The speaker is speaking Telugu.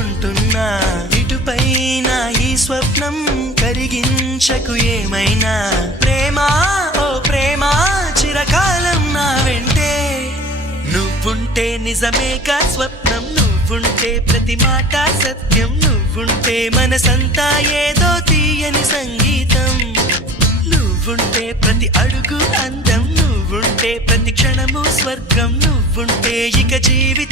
అనుకుంటున్నా ఇటుపైన ఈ స్వప్నం కరిగించకు ఏమైనా ప్రేమా ఓ ప్రేమా చిరకాలం నా వెంటే నువ్వుంటే నిజమేగా స్వప్నం నువ్వుంటే ప్రతి మాట సత్యం నువ్వుంటే మనసంతా ఏదో తీయని సంగీతం నువ్వుంటే ప్రతి అడుగు అందం నువ్వుంటే ప్రతి క్షణము స్వర్గం నువ్వుంటే ఇక జీవితం